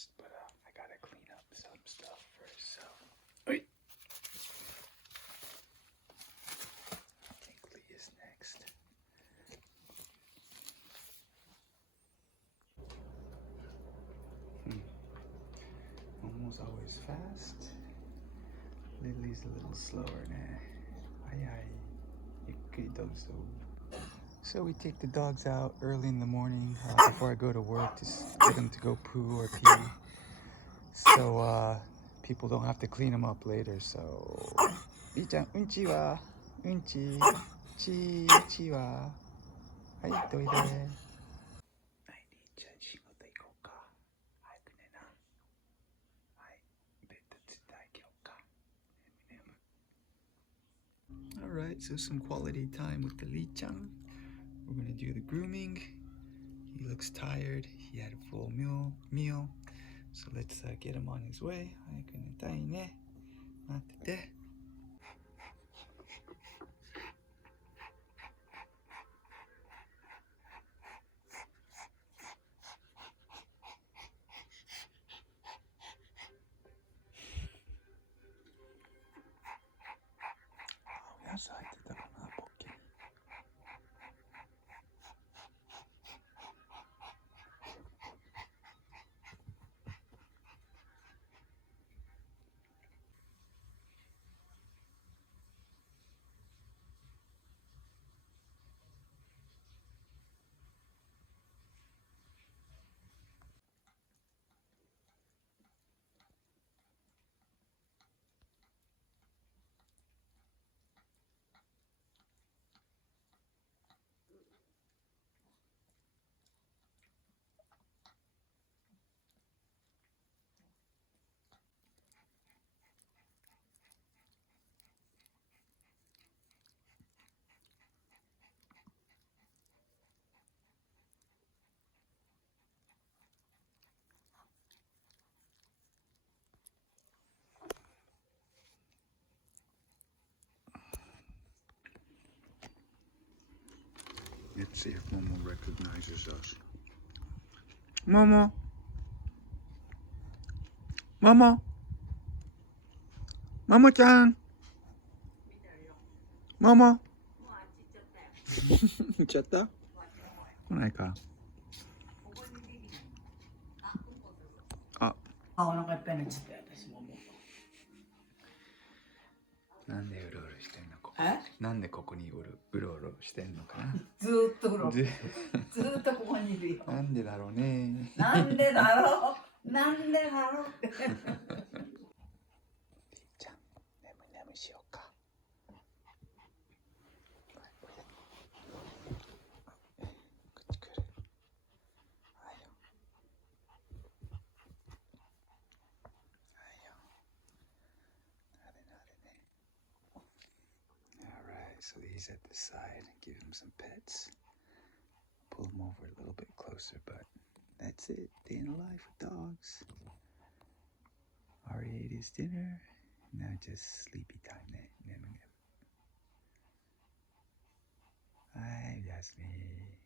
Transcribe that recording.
breakfast, but I gotta clean up some stuff first. So, wait. I think Lee is next. Momo's always fast. Lily's a little slower now. Aye aye. Yukkuri dozo. So we take the dogs out early in the morning before I go to work to get them to go poo or pee. So people don't have to clean them up later. So, Lee-chan, unchi wa, unchi, chi wa. Hai, toide. はい、じゃあ仕事行こうか。早く寝な。はい、ベッドついてあげようか。眠眠。Alright, so some quality time with the Lee-chan. We're gonna do the grooming. He looks tired. He had a full meal. So let's get him on his way. 早く寝たいね。待ってて。お野菜入ってたかな、ポッケに。Let's see if Momo recognizes us. Momo! Momo! Momo-chan! Momo! 行っちゃった？来ないか。あ、お腹いっぱいになっちゃったよ、私ももう。なんでうろうろしてんのここ。なんでここにうろうろしてんのかな。ずーっとうろうろ。ずーっとここにいるよ。なんでだろうね。なんでだろう。なんでだろうって。じゃあ、眠しようか。こっち来る。はいよ。はいよ。なでなでね。Alright, so he's at the side. Give him some pets. Pull him over a little bit closer, but that's it. Day in the life with dogs. Ari ate his dinner. Now just sleepy time. Hi, Yasmin.